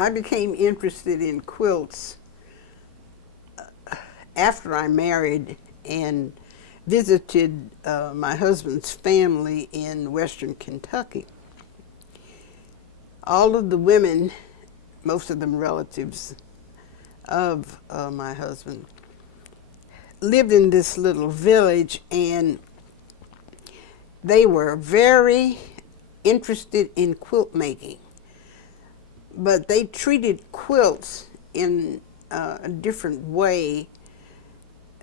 I became interested in quilts after I married and visited my husband's family in western Kentucky. All of the women, most of them relatives of my husband, lived in this little village, and they were very interested in quilt making. But they treated quilts in a different way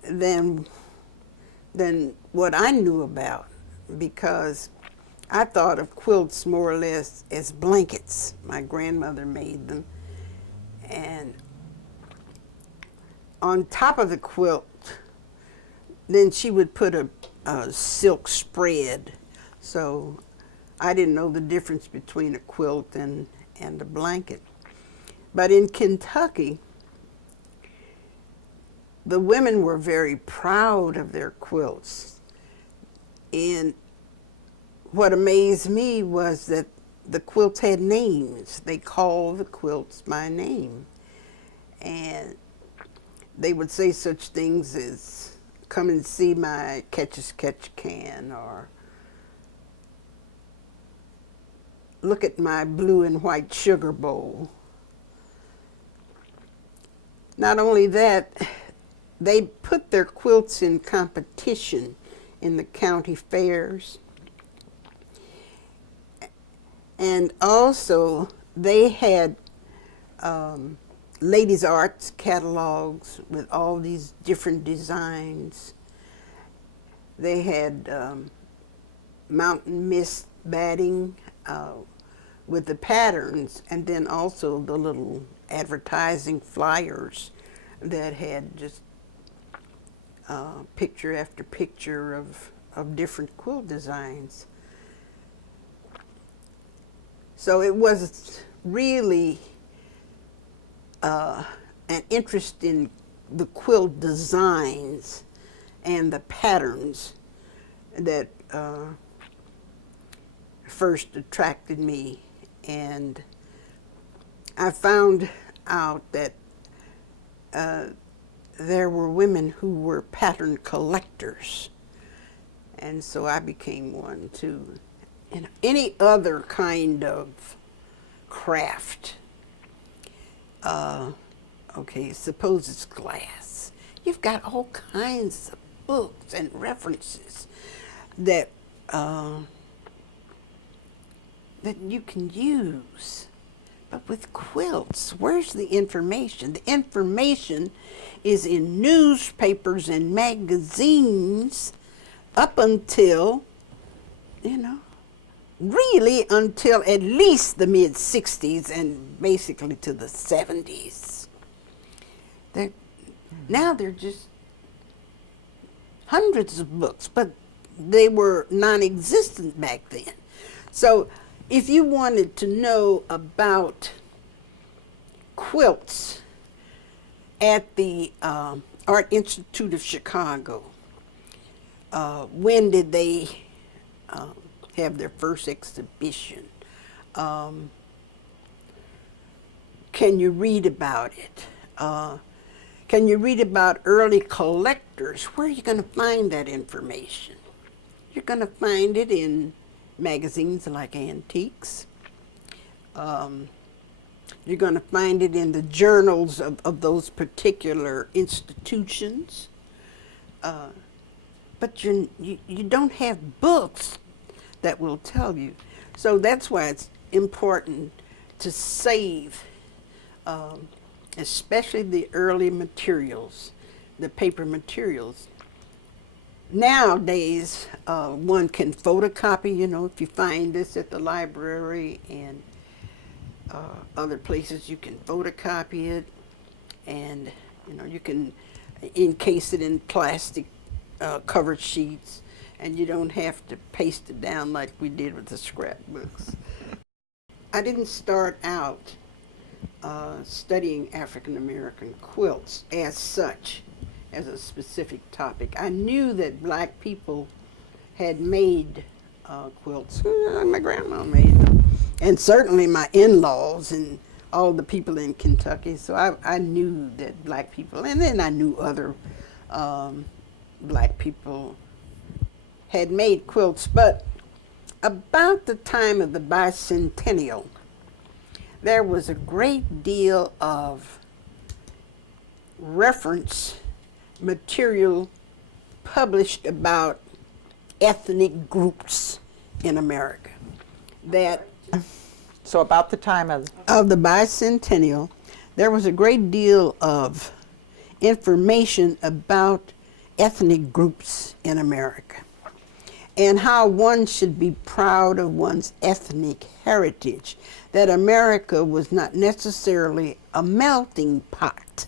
than what I knew about, because I thought of quilts more or less as blankets. My grandmother made them, and on top of the quilt, then she would put a silk spread. So I didn't know the difference between a quilt and a blanket. But in Kentucky, the women were very proud of their quilts. And what amazed me was that the quilts had names. They called the quilts by name. And they would say such things as, "Come and see my Catch-as-Catch can," or "Look at my blue and white sugar bowl." Not only that, they put their quilts in competition in the county fairs. And also, they had ladies' arts catalogs with all these different designs. They had mountain mist batting with the patterns, and then also the little advertising flyers that had just picture after picture of different quilt designs. So it was really an interest in the quilt designs and the patterns that first attracted me. And I found out that there were women who were pattern collectors, and so I became one too. And any other kind of craft, okay, suppose it's glass. You've got all kinds of books and references that that you can use. But with quilts, where's the information? The information is in newspapers and magazines up until, really until at least the mid-60s and basically to the 70s. Now they're just hundreds of books, but they were non-existent back then. So if you wanted to know about quilts at the Art Institute of Chicago, when did they have their first exhibition? Can you read about it? Can you read about early collectors? Where are you going to find that information? You're going to find it in magazines like Antiques. You're going to find it in the journals of those particular institutions. But you don't have books that will tell you. So that's why it's important to save, especially the early materials, the paper materials. Nowadays, one can photocopy, if you find this at the library and other places, you can photocopy it, and you can encase it in plastic covered sheets, and you don't have to paste it down like we did with the scrapbooks. I didn't start out studying African American quilts as such, as a specific topic. I knew that black people had made quilts. My grandma made them. And certainly my in-laws and all the people in Kentucky. So I knew that black people, and then I knew other black people had made quilts. But about the time of the bicentennial, there was a great deal of reference material published about ethnic groups in America. That So about the time of the bicentennial, there was a great deal of information about ethnic groups in America and how one should be proud of one's ethnic heritage, that America was not necessarily a melting pot,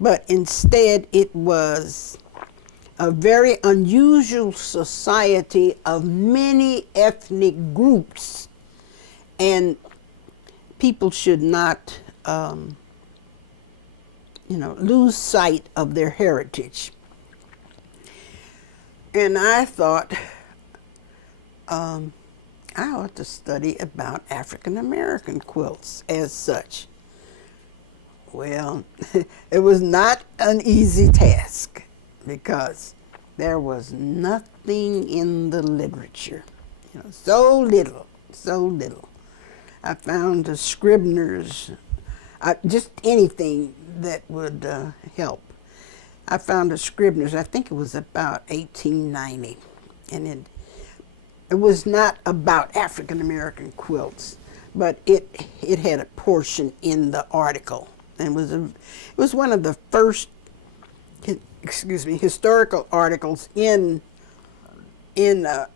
but instead it was a very unusual society of many ethnic groups, and people should not lose sight of their heritage. And I thought I ought to study about African American quilts as such. Well, it was not an easy task because there was nothing in the literature, so little. I found the Scribner's, just anything that would help. I found a Scribner's, I think it was about 1890, and it was not about African American quilts, but it had a portion in the article, and it was one of the first, historical articles in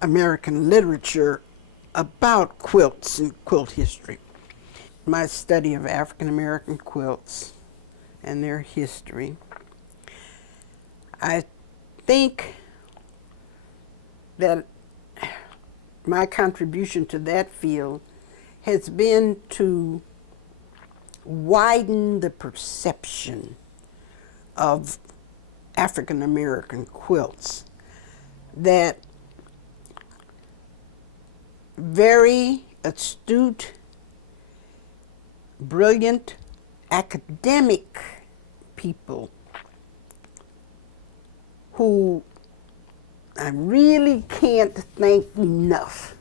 American literature about quilts and quilt history. My study of African American quilts and their history, I think that my contribution to that field has been to widen the perception of African American quilts, that very astute, brilliant, academic people who I really can't thank enough,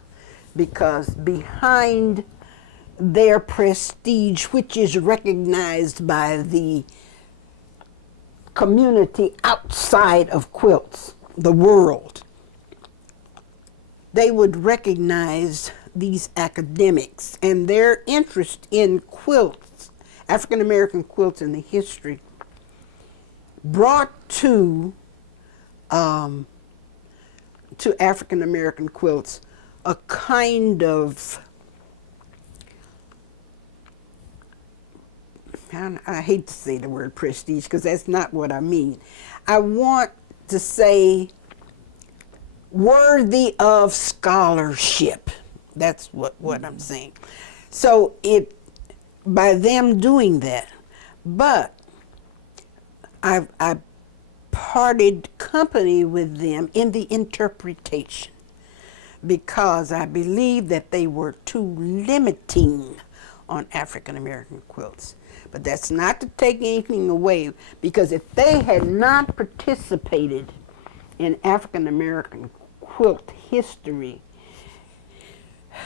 because behind their prestige, which is recognized by the community outside of quilts, the world, they would recognize these academics and their interest in quilts, African American quilts, and the history brought to African American quilts a kind of, I hate to say the word prestige because that's not what I mean. I want to say worthy of scholarship. That's what I'm saying. So by them doing that, but I parted company with them in the interpretation, because I believe that they were too limiting on African American quilts. But that's not to take anything away, because if they had not participated in African American quilt history,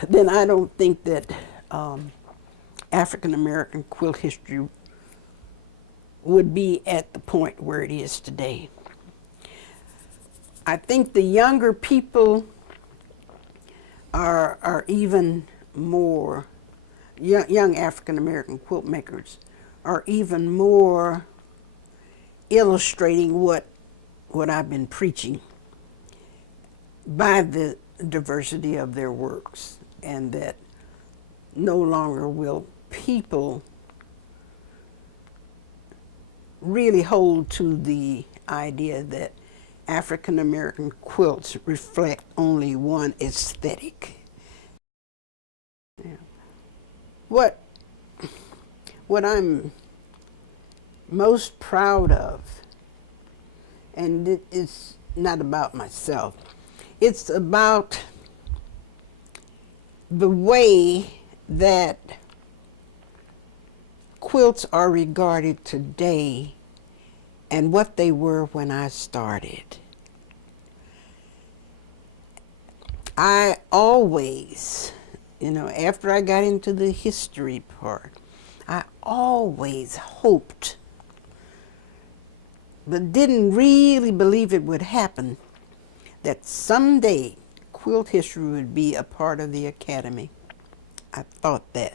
then I don't think that African American quilt history would be at the point where it is today. I think the younger people are even more, young African American quilt makers are even more illustrating what I've been preaching by the diversity of their works, and that no longer will people really hold to the idea that African American quilts reflect only one aesthetic. Yeah. What I'm most proud of, and it's not about myself, it's about the way that quilts are regarded today and what they were when I started. I always, after I got into the history part, I always hoped, but didn't really believe it would happen, that someday quilt history would be a part of the academy. I thought that.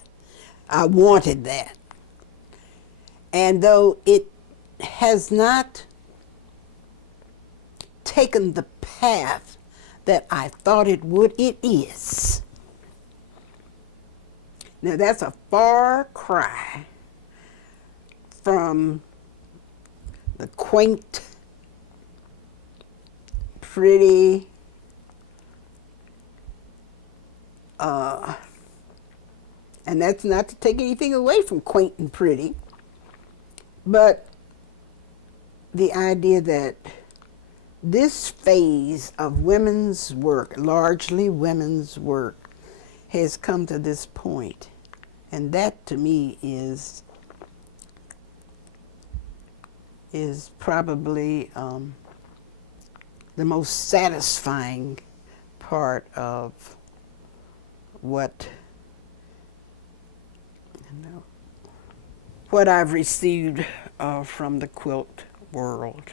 I wanted that. And though it has not taken the path that I thought it would, it is. Now that's a far cry from the quaint, pretty, and that's not to take anything away from quaint and pretty, but the idea that this phase of women's work, largely women's work, has come to this point. And that to me is probably the most satisfying part of what I've received from the quilt world.